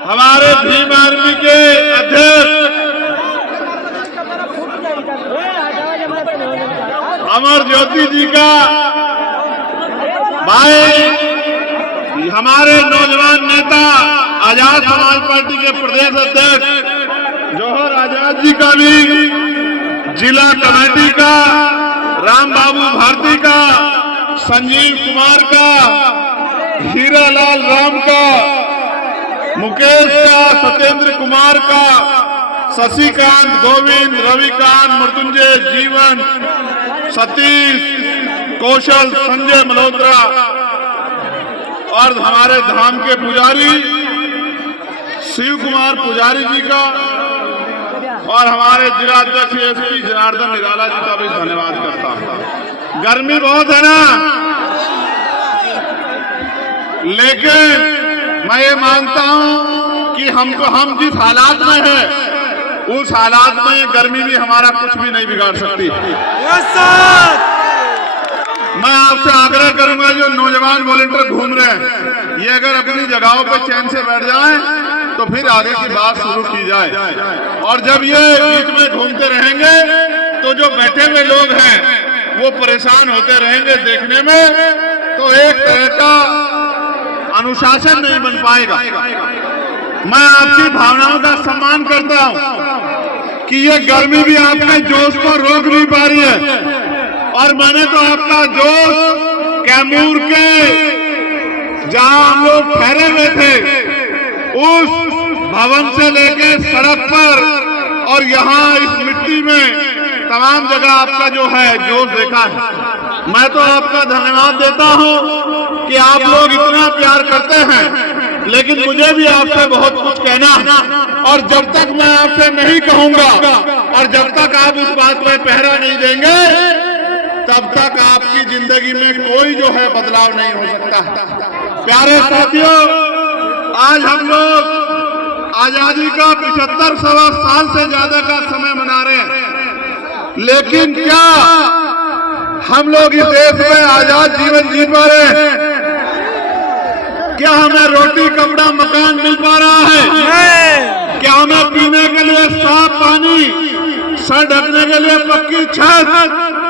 हमारे भीम आर्मी के अध्यक्ष अमर ज्योति जी का भाई, हमारे नौजवान नेता आजाद समाज पार्टी के प्रदेश अध्यक्ष जौहर आजाद जी का भी, जिला कमेटी का, राम बाबू भारती का, संजीव कुमार का, हीरालाल राम का, मुकेश का, सत्येंद्र कुमार का, शशिकांत, गोविंद, रविकांत, मृत्युंजय, जीवन, सतीश, कौशल, संजय मल्होत्रा और हमारे धाम के पुजारी शिव कुमार पुजारी जी का और हमारे जिला अध्यक्ष एसपी जनार्दन निराला जी का भी धन्यवाद करता हूं। गर्मी बहुत है ना, लेकिन मैं ये मानता हूं कि हम जिस हालात में हैं उस हालात में ये गर्मी भी हमारा कुछ भी नहीं बिगाड़ सकती। मैं आपसे आग्रह करूंगा, जो नौजवान वॉलंटियर घूम रहे हैं, ये अगर अपनी जगहों पर चैन से बैठ जाएं तो फिर आगे की बात शुरू की जाए। और जब ये बीच में घूमते रहेंगे तो जो बैठे हुए लोग हैं वो परेशान होते रहेंगे देखने में, तो एक तरह का अनुशासन नहीं बन पाएगा। मैं आपकी भावनाओं का सम्मान करता हूं कि ये गर्मी भी आपके जोश को रोक नहीं पा रही है, और मैंने तो आपका जोश कैमूर के जहां हम लोग ठहरे हुए थे उस भवन से लेके सड़क पर और यहाँ इस मिट्टी में तमाम जगह आपका जो है जोश देखा है। मैं तो आपका धन्यवाद देता हूँ कि आप लोग इतना प्यार करते हैं, लेकिन मुझे भी आपसे बहुत कुछ कहना है। और जब तक मैं आपसे नहीं कहूंगा और जब तक आप उस बात पर पहरा नहीं देंगे, तब तक आपकी जिंदगी में कोई जो है बदलाव नहीं हो सकता। प्यारे साथियों, आज हम लोग आजादी का 75 साल से ज्यादा का समय मना रहे हैं, लेकिन क्या हम लोग इस देश में आजाद जीवन जी पा रहे हैं? क्या हमें रोटी, कपड़ा, मकान मिल पा रहा है? क्या हमें पीने के लिए साफ पानी, सर ढकने के लिए पक्की छत,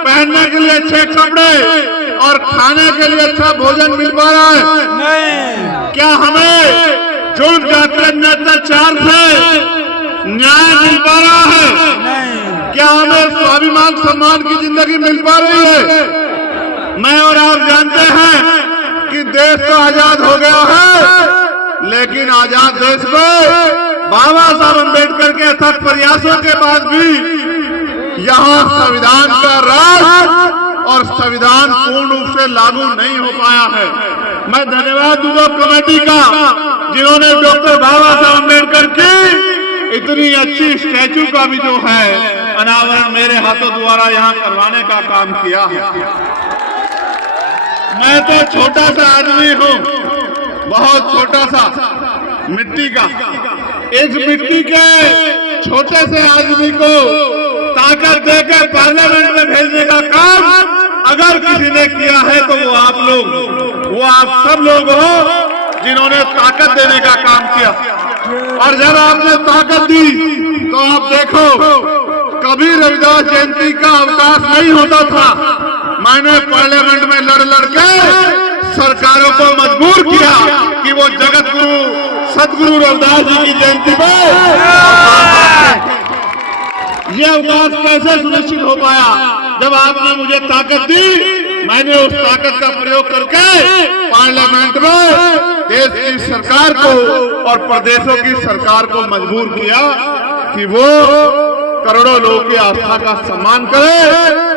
पहनने के लिए अच्छे कपड़े और खाने के लिए अच्छा भोजन मिल पा रहा है? क्या हमें जुल्म जाति अत्याचार से न्याय मिल पा रहा है? क्या हमें स्वाभिमान सम्मान की जिंदगी मिल पा रही है? मैं और आप जानते हैं कि देश तो आजाद हो गया है, लेकिन आजाद देश में बाबा साहब अम्बेडकर के अथक प्रयासों के बाद भी यहाँ संविधान का राज और संविधान पूर्ण रूप से लागू नहीं हो पाया है। मैं धन्यवाद दूंगा कमेटी का, जिन्होंने डॉक्टर बाबा साहब अम्बेडकर की इतनी अच्छी स्टैचू का भी जो है अनावरण मेरे हाथों द्वारा यहाँ करवाने का काम किया है। मैं तो छोटा सा आदमी हूँ, बहुत छोटा सा, मिट्टी का। इस मिट्टी के छोटे से आदमी को ताकत देकर पार्लियामेंट में भेजने का काम अगर किसी ने किया है तो वो आप सब लोग हो जिन्होंने ताकत देने का काम किया। और जब आपने ताकत दी तो आप देखो, कभी रविदास जयंती का अवकाश नहीं होता था। मैंने पार्लियामेंट में लड़ के सरकारों को मजबूर किया कि वो जगत गुरु सदगुरु रविदास जी की जयंती पर ये अवकाश कैसे सुनिश्चित हो पाया? जब आपने मुझे ताकत दी, मैंने उस ताकत का प्रयोग करके पार्लियामेंट में देश की सरकार को और प्रदेशों की सरकार को मजबूर किया कि वो करोड़ों लोगों की आस्था का सम्मान करे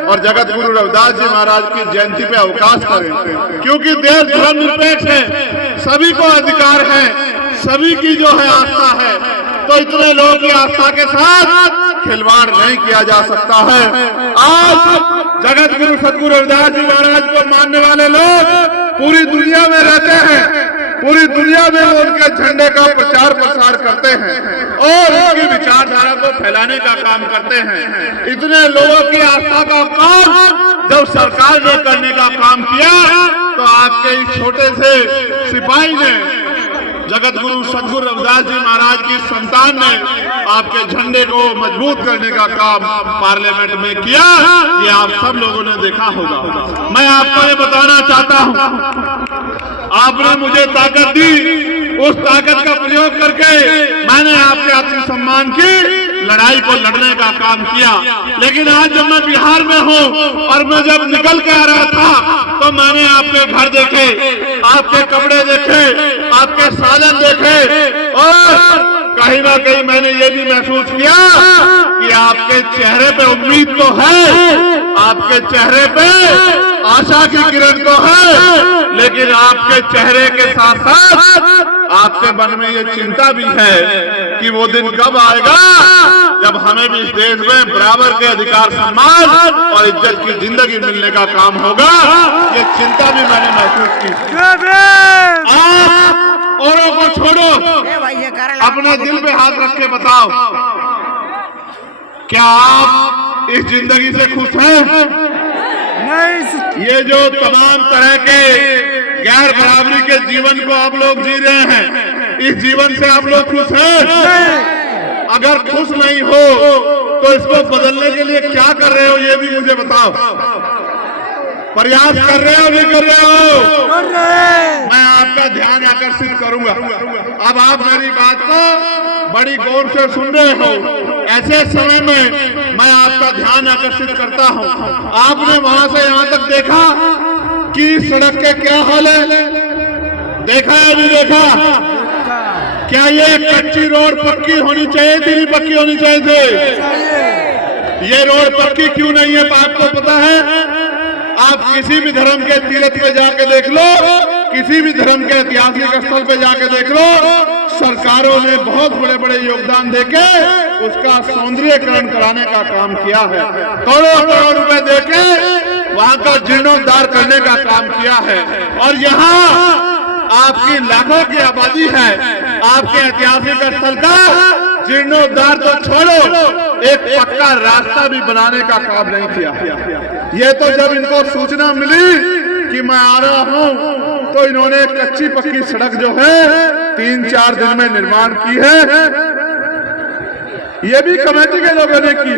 और जगत गुरु रविदास जी महाराज की जयंती पे अवकाश करें। क्योंकि देश धर्मनिरपेक्ष है, सभी को अधिकार है, सभी की जो है आस्था है, तो इतने लोगों की आस्था के साथ खिलवाड़ नहीं किया जा सकता है। आज जगत गुरु सदगुरु रविदास जी महाराज को मानने वाले लोग पूरी दुनिया में रहते हैं, पूरी दुनिया में वो उनके झंडे का प्रचार प्रसार करते हैं और उनकी विचारधारा को फैलाने का काम करते हैं। इतने लोगों की आस्था का काम जब सरकार ने करने का काम किया तो आपके इस छोटे से सिपाही ने जगत गुरु सतगुरु रविदास जी महाराज की संतान ने आपके झंडे को मजबूत करने का काम पार्लियामेंट में किया, ये आप सब लोगों ने देखा होगा। मैं आपको ये बताना चाहता हूं, आपने मुझे ताकत दी, उस ताकत का प्रयोग करके मैंने आपके आत्मसम्मान की लड़ाई को लड़ने का काम किया। लेकिन आज जब मैं बिहार में हूँ और मैं जब निकल के आ रहा था तो मैंने आपके घर देखे, आपके कपड़े देखे, आपके साधन देखे और कहीं ना कहीं मैंने ये भी महसूस किया कि आपके चेहरे पे उम्मीद तो है, आपके चेहरे पे आशा की किरण तो है, लेकिन आपके चेहरे के साथ साथ आपके मन में ये चिंता भी है कि वो दिन कब आएगा जब हमें भी इस देश में बराबर के अधिकार, सम्मान और इज्जत की जिंदगी मिलने का काम होगा। ये चिंता भी मैंने महसूस की। आप औरों को छोड़ो, अपने दिल पे हाथ रख के बताओ, क्या आप इस जिंदगी से खुश हैं? ये जो तमाम तरह के गैर बराबरी के जीवन को आप लोग जी रहे हैं, इस जीवन से आप लोग खुश हैं? अगर खुश नहीं हो तो इसको बदलने के लिए क्या कर रहे हो, ये भी मुझे बताओ। प्रयास कर रहे हो, नहीं कर रहे हो? मैं आपका ध्यान आकर्षित करूंगा। अब आप मेरी बात को बड़ी गौर से सुन रहे हो। ऐसे समय में मैं आपका ध्यान आकर्षित करता हूं। आपने वहां से यहां तक देखा कि सड़क के क्या हाल है? देखा है, अभी देखा? क्या ये कच्ची रोड पक्की होनी चाहिए थी, पक्की होनी चाहिए थी? ये रोड पक्की क्यों नहीं है आपको पता है? आप किसी भी धर्म के तीर्थ पे जाके देख लो, किसी भी धर्म के ऐतिहासिक स्थल पे जाके देख लो, सरकारों ने बहुत बड़े बड़े योगदान देके उसका सौंदर्यीकरण कराने का काम किया है। करोड़ों करोड़ रुपए देके वहां का जीर्णोद्धार करने का काम किया है। और यहाँ आपकी लाखों की आबादी है, आपके ऐतिहासिक स्थल का जीर्णोद्धार तो छोड़ो, एक पक्का रास्ता भी बनाने का काम नहीं किया। ये तो जब इनको सूचना मिली कि मैं आ रहा हूं तो इन्होंने कच्ची पक्की सड़क जो है 3-4 दिन में निर्माण की है। ये भी कमेटी के लोगों ने की।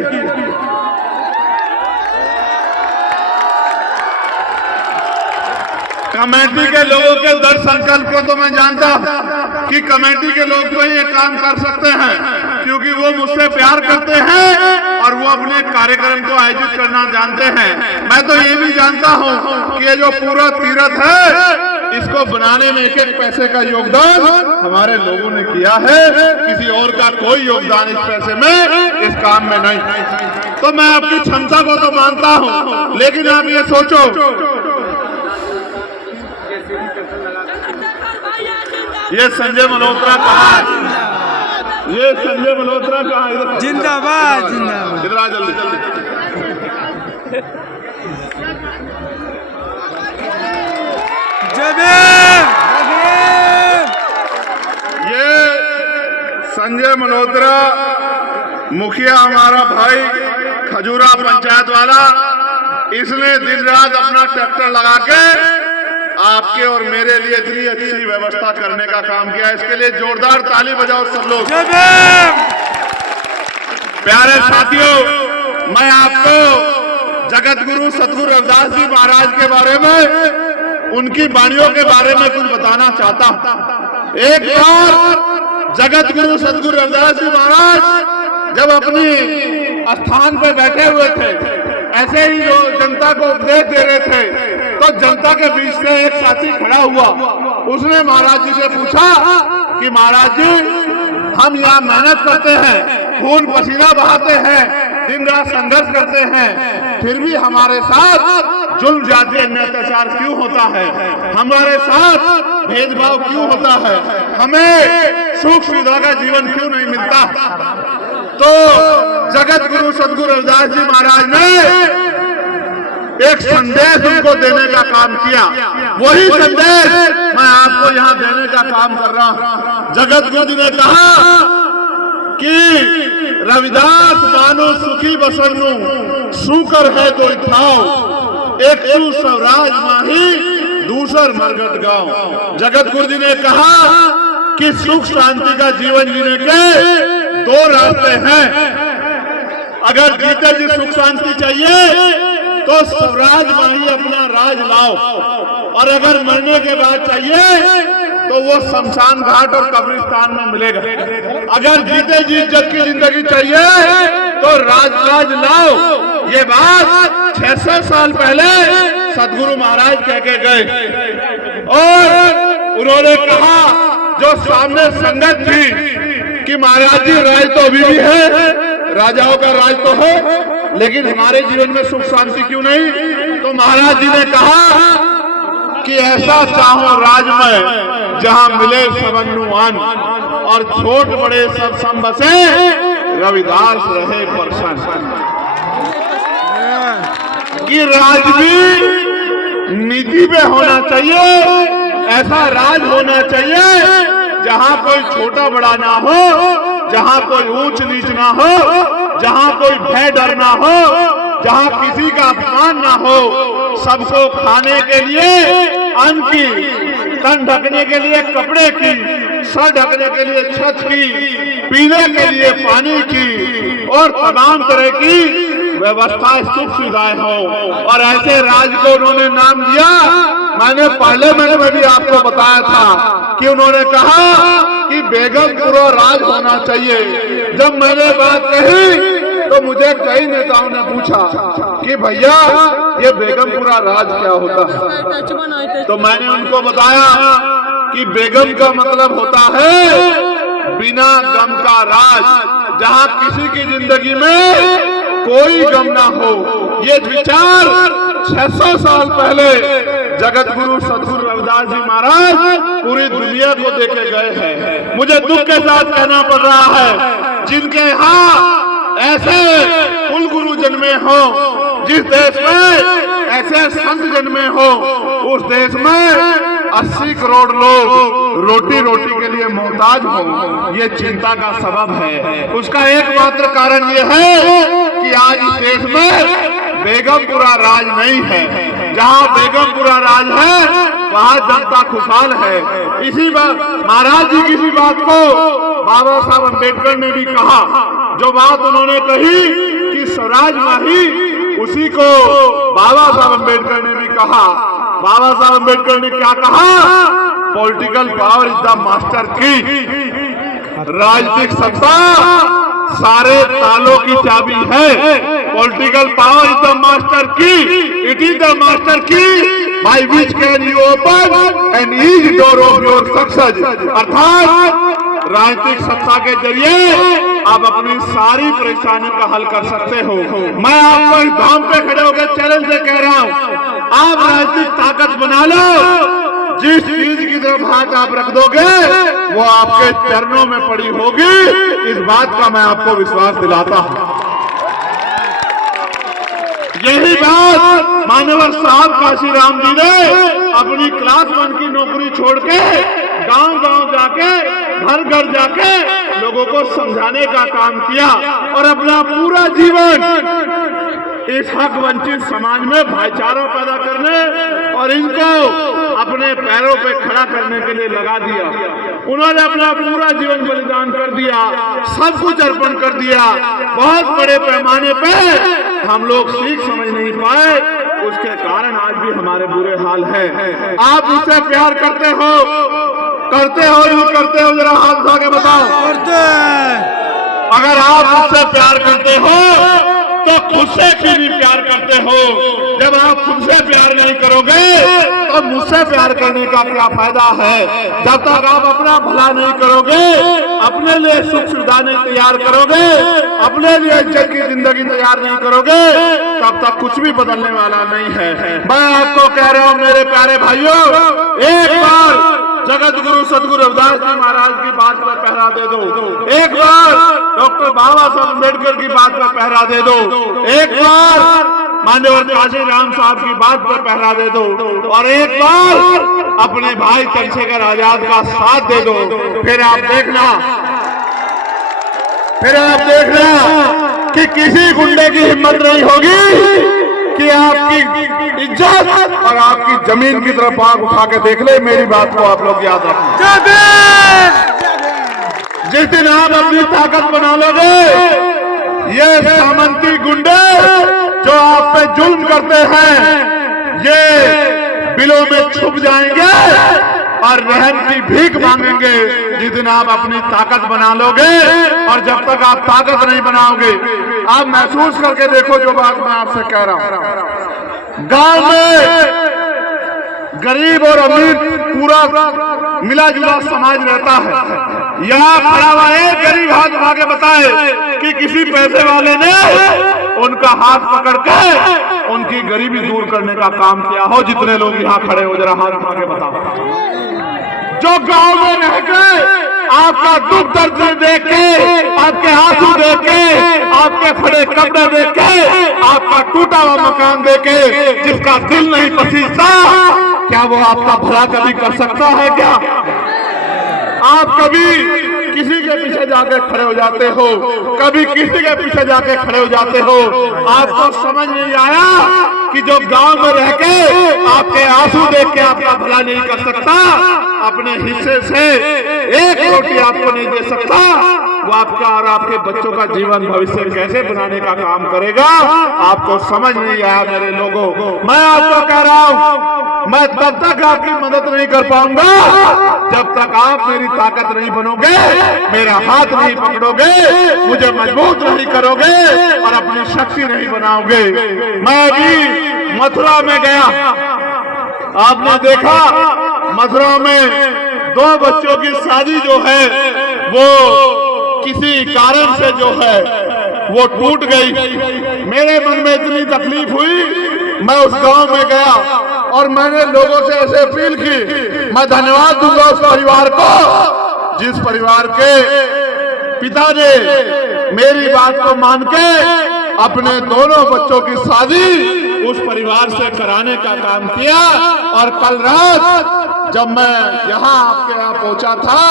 कमेटी के लोगों के दृढ़ संकल्प को तो मैं जानता कि कमेटी के लोग तो ये काम कर सकते हैं, क्योंकि वो मुझसे प्यार करते हैं और वो अपने कार्यक्रम को आयोजित करना जानते हैं। मैं तो ये भी जानता हूँ कि ये जो पूरा तीर्थ है, इसको बनाने में एक एक पैसे का योगदान हमारे लोगों ने किया है। किसी और का कोई योगदान इस पैसे में, इस काम में नहीं। तो मैं आपकी क्षमता को तो मानता हूँ, लेकिन आप ये सोचो, ये संजय मल्होत्रा कहाँ है? ये संजय मल्होत्रा कहाँ है? जिंदाबाद जिंदाबाद। इधर आ जल्दी जल्दी। ये संजय मल्होत्रा मुखिया, हमारा भाई खजूरा पंचायत वाला, इसने दिन रात अपना ट्रैक्टर लगा के आपके और मेरे लिए इतनी अच्छी व्यवस्था करने का काम किया। इसके लिए जोरदार ताली बजाओ सब लोग। प्यारे साथियों, मैं आपको जगत गुरु सतगुरु रविदास जी महाराज के बारे में, उनकी वाणियों के बारे में कुछ बताना चाहता हूं। एक बार जगत गुरु सतगुरु रविदास जी महाराज जब अपनी स्थान पे बैठे हुए थे, ऐसे ही जो जनता को उपदेश दे रहे थे, तो जनता के बीच से एक साथी खड़ा हुआ। उसने महाराज जी से पूछा कि महाराज जी, हम यहाँ मेहनत करते हैं, खून पसीना बहाते हैं, दिन रात संघर्ष करते हैं, फिर भी हमारे साथ जुल्म जाति अन्याय अत्याचार क्यों होता है? हमारे साथ भेदभाव क्यों होता है? हमें सुख सुविधा का जीवन क्यों नहीं मिलता? तो जगत गुरु सतगुरु रविदास जी महाराज ने एक संदेश उनको देने का काम किया। वही संदेश मैं आपको यहाँ देने का काम कर रहा हूँ। जगत गुरु जी ने कहा कि रविदास मानो सुखी बसनु सुकर है कोई ठाव, एक स्वराज माही दूसर मरगट गांव। जगत गुरु जी ने कहा कि सुख शांति का जीवन जीने के दो रास्ते हैं। अगर जीते जी सुख शांति चाहिए तो स्वराज माही अपना राज लाओ, और अगर मरने के बाद चाहिए तो वो शमशान घाट और कब्रिस्तान में मिलेगा। अगर जीते जी इज्जत की जिंदगी चाहिए तो राज लाओ। ये बात 600 साल पहले सदगुरु महाराज कह के गए, और उन्होंने कहा जो सामने संगत थी कि महाराज जी राज तो अभी भी है, राजाओं का राज तो है, लेकिन हमारे जीवन में सुख शांति क्यों नहीं? तो महाराज जी ने कहा कि ऐसा चाहो राज में जहां मिले सबनुआन, और छोट बड़े सब सम बसे, रविदास रहे प्रसन्न। कि राज भी नीति पे होना चाहिए, ऐसा राज होना चाहिए जहां कोई छोटा बड़ा ना हो, जहां कोई ऊंच नीच ना हो, जहां कोई भय डर ना हो, जहां किसी का अपमान ना हो, सबको खाने के लिए अन्न की, तन ढकने के लिए कपड़े की, सर ढकने के लिए छत की, पीने के लिए पानी की, और तमाम तरह की व्यवस्था सुख सुविधाएं हो। और ऐसे राज को उन्होंने नाम दिया, मैंने पार्लियामेंट में भी आपको बताया था कि उन्होंने कहा कि बेगमपुरा राज होना चाहिए। जब मैंने बात कही तो मुझे कई नेताओं ने पूछा कि भैया ये बेगमपुरा राज क्या होता है? तो मैंने उनको बताया कि बेगम का मतलब होता है बिना गम का राज, जहां किसी की जिंदगी में कोई गम ना हो। ये विचार 600 साल पहले जगत गुरु सदगुरु रविदास जी महाराज पूरी दुनिया को देके गए हैं। मुझे दुख के साथ कहना पड़ रहा है, जिनके यहाँ ऐसे कुल गुरु जन्मे हो, जिस देश में ऐसे संत जन्मे हो, उस देश में 80 करोड़ लोग रोटी के लिए मोहताज हो, ये चिंता का सबब है। उसका एकमात्र कारण ये है कि आज इस देश में बेगमपुरा राज नहीं है। जहाँ बेगमपुरा राज है वहाँ जनता खुशहाल है। इसी बात महाराज जी किसी बात को बाबा साहब अम्बेडकर ने भी कहा, जो बात उन्होंने कही कि स्वराज माही, उसी को बाबा साहब अम्बेडकर ने भी कहा। बाबा साहब अम्बेडकर ने क्या कहा? Political power is the master key. राजनीतिक सत्ता सारे तालों की चाबी है। Political power is the master key, it is the master key by which can you open an each door of your success. अर्थात राजनीतिक सत्ता के जरिए आप अपनी सारी परेशानियों का हल कर सकते हो। मैं आपको इस धाम पे खड़े होकर चैलेंज से कह रहा हूँ, आप राजनीतिक ताकत बना लो। जिस चीज की तरफ हाथ आप रख दोगे वो आपके चरणों में पड़ी होगी, इस बात का मैं आपको विश्वास दिलाता हूँ। यही बात मान्यवर साहब काशीराम जी ने अपनी क्लास 1 की नौकरी छोड़ के गांव जाके, घर जाके लोगों को समझाने का काम किया, और अपना पूरा जीवन इस हक वंचित समाज में भाईचारा पैदा करने और इनको अपने पैरों पे खड़ा करने के लिए लगा दिया। उन्होंने अपना पूरा जीवन बलिदान कर दिया, सब कुछ अर्पण कर दिया। बहुत बड़े पैमाने पे हम लोग सीख समझ नहीं पाए, उसके कारण आज भी हमारे बुरे हाल है। आप उससे प्यार करते हो नहीं करते हो? जरा हाथ उठा के बताओ। करते हैं। अगर आप मुझसे प्यार करते हो तो खुद से क्यों नहीं प्यार करते हो? जब आप खुद से प्यार नहीं करोगे तो मुझसे प्यार करने का क्या फायदा है? जब तक आप अपना भला नहीं करोगे, अपने लिए सुख सुविधा नहीं तैयार करोगे, अपने लिए इज्जत की जिंदगी तैयार नहीं करोगे, तब तक कुछ भी बदलने वाला नहीं है। मैं आपको कह रहा हूँ मेरे प्यारे भाइयों, एक बार जगत गुरु सदगुरु रविदास जी महाराज की बात पर पहरा दे दो, एक बार डॉक्टर बाबा साहब अम्बेडकर की बात पर पहरा दे दो, एक बार मान्यवर काशीराम साहब की बात पर पहरा दे दो, और एक बार अपने भाई चंद्रशेखर आजाद का साथ दे दो। फिर आप देखना कि किसी गुंडे की हिम्मत नहीं होगी कि आपकी इज्जत और आपकी जमीन की तरफ आंख उठा के देख ले। मेरी बात को आप लोग याद रखें। जिस दिन आप अपनी ताकत बना लोगे, ये सामंती गुंडे जो आप पे जुल्म करते हैं, ये बिलों में छुप जाएंगे और रहम की भीख मांगेंगे जिस दिन आप अपनी ताकत बना लोगे। और जब तक आप ताकत नहीं बनाओगे, आप महसूस करके देखो जो बात मैं आपसे कह रहा हूं। गांव में गरीब और अमीर पूरा मिला जुला समाज रहता है। यहाँ खड़ा हुआ एक गरीब हाथ उठा के बताए कि किसी पैसे वाले ने उनका हाथ पकड़ के उनकी गरीबी दूर करने का काम किया हो। जितने लोग यहाँ खड़े हो, जरा हाथ उठा के बताओ। जो गांव में रह के आपका दुख दर्द देख के, आपके आंसू देख के, आपके फटे कपड़े देख के, आपका टूटा हुआ मकान देख के जिसका दिल नहीं पसीजता, क्या वो आपका भला कभी कर सकता है? क्या आप कभी किसी के पीछे जाके खड़े हो जाते हो? कभी किसी के पीछे जाके खड़े हो जाते हो? आपको समझ नहीं आया कि जो गांव में रह के आपके आंसू देख के आपका भला नहीं कर सकता, अपने हिस्से से एक रोटी आपको नहीं दे सकता, वो आपका और आपके बच्चों का जीवन भविष्य कैसे बनाने का काम करेगा? आपको समझ नहीं आया मेरे लोगों। मैं आपको कह रहा हूं, मैं तब तक आपकी मदद नहीं कर पाऊंगा जब तक आप मेरी ताकत नहीं बनोगे, मेरा हाथ नहीं पकड़ोगे, मुझे मजबूत नहीं करोगे और अपनी शक्ति नहीं बनाओगे। मैं अभी मथुरा में गया, आपने देखा मथुरा में 2 बच्चों की शादी जो है वो किसी कारण से जो है वो टूट गई। मेरे मन में इतनी तकलीफ हुई, मैं उस गांव में गया और मैंने लोगों से ऐसे अपील की। मैं धन्यवाद दूंगा उस परिवार को जिस परिवार के पिता ने मेरी बात को मान के अपने दोनों बच्चों की शादी उस परिवार से कराने का काम किया। और कल रात जब मैं यहाँ आपके यहाँ पहुंचा था,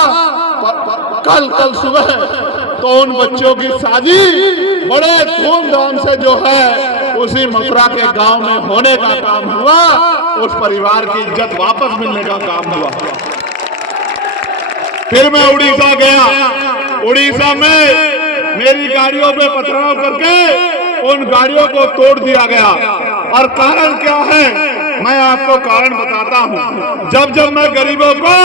कल सुबह, तो उन बच्चों की शादी बड़े धूमधाम से जो है उसी मथुरा के गांव में होने का काम हुआ। उस परिवार की इज्जत वापस मिलने का काम हुआ। फिर मैं उड़ीसा गया। उड़ीसा में मेरी गाड़ियों पे पथराव करके उन गाड़ियों को तोड़ दिया गया। और कारण क्या है, मैं आपको कारण बताता हूं। जब जब मैं गरीबों को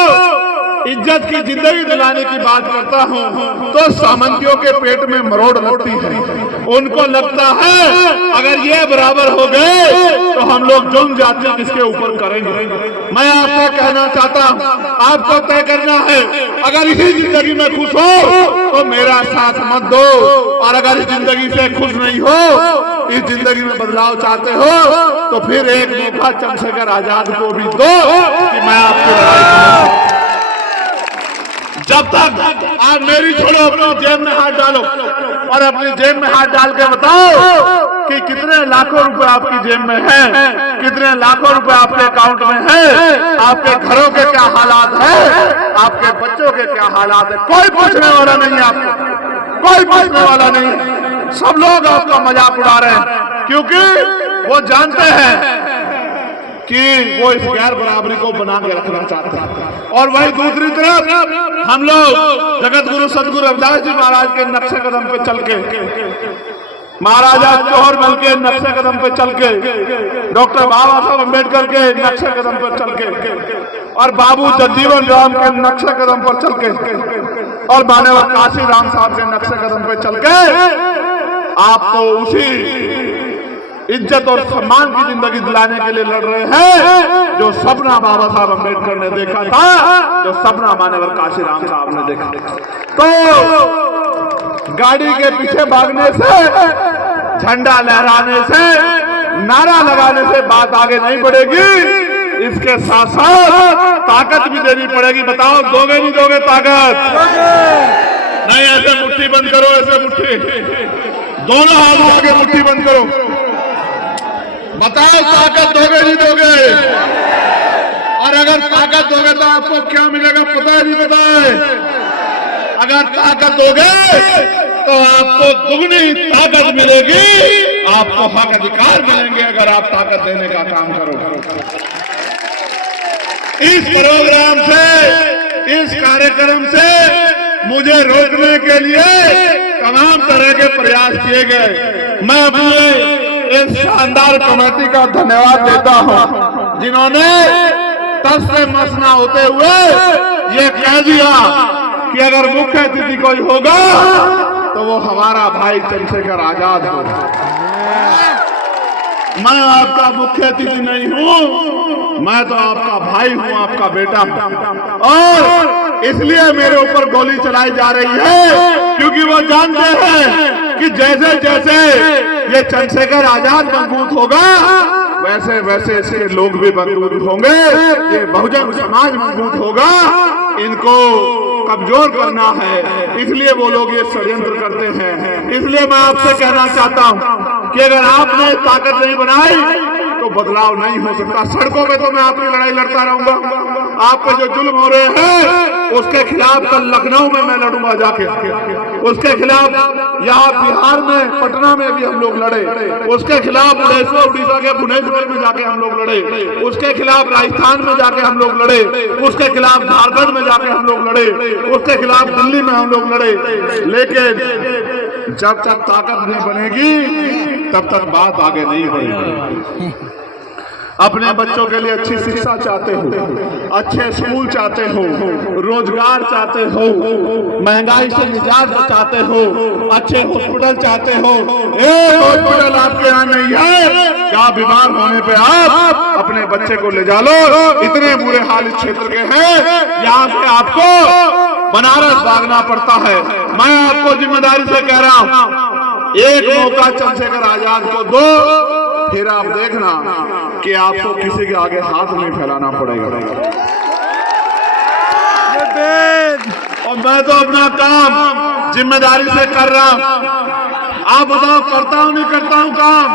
इज्जत की जिंदगी दिलाने की बात करता हूं तो सामंतियों के पेट में मरोड़ लगती है। उनको लगता है अगर ये बराबर हो गए तो हम लोग जुल्म जाति किसके ऊपर करेंगे। मैं आपसे कहना चाहता हूं, आपको तय करना है, अगर इसी जिंदगी में खुश हो तो मेरा साथ मत दो, और अगर इस जिंदगी से खुश नहीं हो, इस जिंदगी में बदलाव चाहते हो तो फिर एक मौका चंद्रशेखर आजाद को भी दो कि मैं आपकी लड़ाई करूं। जब तक आप मेरी छोड़ो, अपनी जेब में हाथ डालो और अपनी जेब में हाथ डाल के बताओ कि कितने लाखों रुपए आपकी जेब में है, कितने लाखों रुपए आपके अकाउंट में है, आपके घरों के क्या हालात है, आपके बच्चों के क्या हालात है। कोई पूछने वाला नहीं है आपको, कोई पूछने वाला नहीं। सब लोग आपका मजाक उड़ा रहे हैं क्योंकि वो जानते हैं कि वो इस गैर बराबरी को बना के रखना चाहते हैं। और वही दूसरी तरफ हम लोग जगत गुरु सदगुरु रविदास जी महाराज के नक्शे कदम पे चल के, महाराजा जौहर मल के नक्शे कदम पे चल के, डॉक्टर बाबा साहब अम्बेडकर के नक्शे कदम पर चल के, और बाबू जगजीवन राम के नक्शे कदम पर चल के, और मान्यवर काशी राम साहब के नक्शे कदम पे चल के आपको उसी इज्जत और सम्मान की जिंदगी दिलाने के लिए लड़ रहे हैं जो सपना बाबा साहब अम्बेडकर ने देखा था, जो सपना मान्यवर काशी राम साहब ने देखा। तो गाड़ी के पीछे भागने से, झंडा लहराने से, नारा लगाने से बात आगे नहीं बढ़ेगी। इसके साथ साथ ताकत भी देनी पड़ेगी। बताओ, दोगे नहीं दोगे ताकत? नहीं, ऐसे मुट्ठी बंद करो, ऐसे मुट्ठी, दोनों हाथ आगे मुट्ठी बंद करो। बताओ, ताकत दोगे नहीं दोगे? और अगर ताकत दोगे तो आपको क्या मिलेगा पता है नहीं पता है? अगर ताकत दोगे तो आपको दुगनी ताकत मिलेगी, आपको हक अधिकार मिलेंगे अगर आप ताकत देने का काम करो। इस प्रोग्राम से, इस कार्यक्रम से मुझे रोकने के लिए तमाम तरह के प्रयास किए गए। मैं अपने इस शानदार कमेटी का धन्यवाद देता हूं जिन्होंने तस से मस ना होते हुए ये कह दिया कि अगर मुख्य अतिथि कोई होगा तो वो हमारा भाई चंद्रशेखर आजाद होगा। मैं आपका मुख्य अतिथि नहीं हूं, मैं तो आपका भाई हूं, आपका बेटा हूं। और इसलिए मेरे ऊपर गोली चलाई जा रही है क्योंकि वो जानते हैं कि जैसे जैसे ये चंद्रशेखर आजाद मजबूत होगा वैसे वैसे इसके लोग भी मजबूत होंगे। ये बहुजन समाज मजबूत होगा, इनको कमजोर करना है, इसलिए वो लोग ये षड्यंत्र करते हैं। इसलिए मैं आपसे कहना चाहता हूं कि अगर आपने ताकत नहीं बनाई तो बदलाव नहीं हो सकता। सड़कों पे तो मैं आपकी लड़ाई लड़ता रहूंगा, आप पे जो जुल्म हो रहे हैं उसके खिलाफ कल लखनऊ में मैं लड़ूंगा जाके, उसके खिलाफ यहाँ बिहार में पटना में भी हम लोग लड़े, उसके खिलाफ उड़ीसा के भुवनेश्वर में जाके हम लोग लड़े, उसके खिलाफ राजस्थान में जाके हम लोग लड़े, उसके खिलाफ झारखंड में जाके हम लोग लड़े, उसके खिलाफ दिल्ली में हम लोग लड़े। लेकिन जब तक ताकत नहीं बनेगी तब तक बात आगे नहीं बढ़ेगी। अपने बच्चों के लिए अच्छी शिक्षा चाहते हो, अच्छे स्कूल चाहते हो, रोजगार चाहते हो, महंगाई से निजात चाहते हो, अच्छे हॉस्पिटल चाहते हो। एक हॉस्पिटल आपके यहाँ नहीं है क्या बीमार होने पे आप अपने बच्चे को ले जा लो? इतने बुरे हाल इस क्षेत्र के हैं, यहाँ से आपको बनारस भागना पड़ता है। मैं आपको जिम्मेदारी से कह रहा हूँ, एक मौका चंद्रशेखर आजाद को दो, फिर आप देखना कि आपको किसी के आगे हाथ नहीं फैलाना पड़ेगा। और मैं तो अपना काम जिम्मेदारी से कर रहा हूं, आप बताओ करता हूं नहीं करता हूं काम?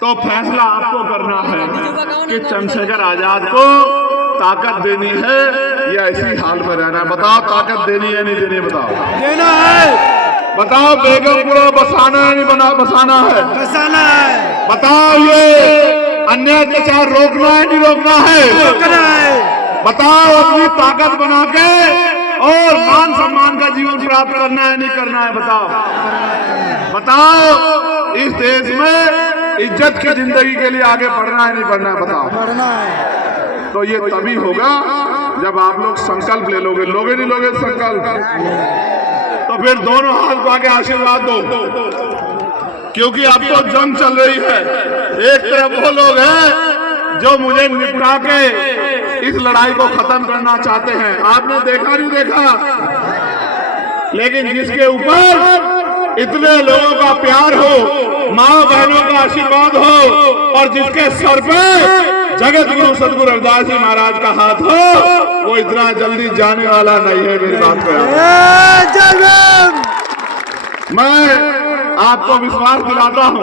तो फैसला आपको करना है कि चंद्रशेखर आजाद को ताकत देनी है या इसी हाल में रहना है। बताओ ताकत देनी है नहीं देनी? बताओ देना है। बताओ बेगमपुरा बसाना है नहीं बसाना है? बसाना है। बताओ ये अन्याय अत्याचार रोकना है नहीं रोकना है? रोकना है। बताओ अपनी ताकत बना के और मान सम्मान का जीवन प्राप्त करना है नहीं करना है? बताओ बताओ इस देश में इज्जत की जिंदगी के लिए आगे बढ़ना है नहीं बढ़ना है? बताओ बढ़ना है। तो ये तभी होगा जब आप लोग संकल्प ले लोगे नहीं लोगे संकल्प? तो फिर दोनों हाथ को आगे आशीर्वाद दो, क्योंकि अब तो जंग चल रही है। एक तरफ वो लोग हैं जो मुझे निपटा के इस लड़ाई को खत्म करना चाहते हैं, आपने देखा नहीं देखा, लेकिन जिसके ऊपर इतने लोगों का प्यार हो, माँ बहनों का आशीर्वाद हो और जिसके सर पे जगत गुरु सदगुरु रविदास जी महाराज का हाथ हो, वो इतना जल्दी जाने वाला नहीं है। मेरी बात पे मैं आपको विश्वास दिलाता हूं,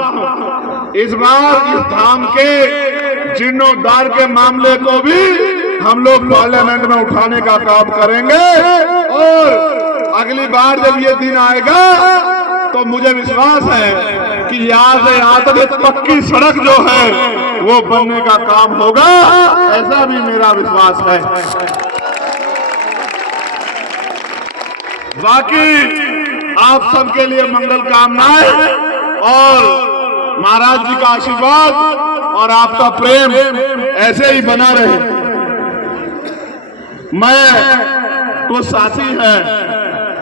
इस बार इस धाम के जीर्णोद्धार के मामले को भी हम लोग पार्लियामेंट में उठाने का काम करेंगे और अगली बार जब ये दिन आएगा तो मुझे विश्वास है कि यहाँ से यहाँ तक पक्की सड़क जो है वो बनने का काम होगा, ऐसा भी मेरा विश्वास है। बाकी आप सबके लिए मंगल कामनाएं और महाराज जी का आशीर्वाद और आपका प्रेम ऐसे ही बना रहे। मैं कुछ साथी हैं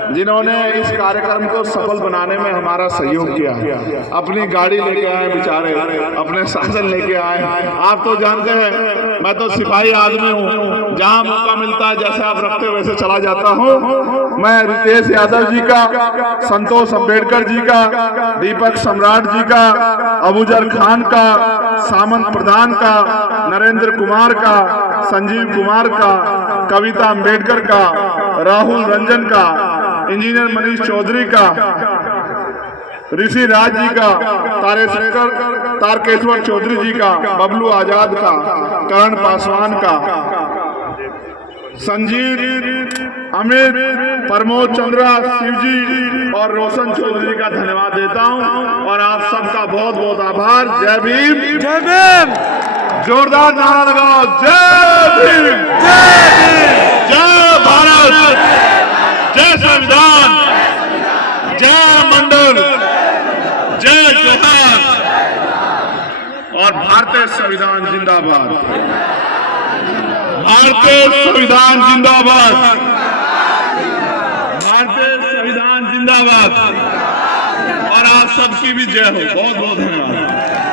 जिन्होंने इस कार्यक्रम को सफल बनाने में हमारा सहयोग किया, अपनी गाड़ी लेके आए बेचारे, अपने साधन लेके आए। आप तो जानते हैं मैं तो सिपाही आदमी हूँ, जहाँ मौका मिलता है जैसे आप रखते वैसे चला जाता हूँ। मैं रितेश यादव जी का, संतोष अम्बेडकर जी का, दीपक सम्राट जी का, अबूजर खान का, सामंत प्रधान का, नरेंद्र कुमार का, संजीव कुमार का, कविता अम्बेडकर का, राहुल रंजन का, इंजीनियर मनीष चौधरी का, ऋषि राज जी का, तारकेश्वर चौधरी जी का, बबलू आजाद का, करण पासवान का, संजीव, अमित, प्रमोद चंद्रा, शिवजी और रोशन चौधरी का धन्यवाद देता हूं और आप सबका बहुत बहुत आभार। जय भीम, जय भीम। जोरदार नारा लगाओ, जय भीम, जय भीम, जय भारत। भारत, जय संविधान, जय मंडल, जय जोहार और भारतीय संविधान जिंदाबाद। भारतीय संविधान जिंदाबाद, भारतीय संविधान जिंदाबाद। और आप सबकी भी जय हो। बहुत बहुत धन्यवाद।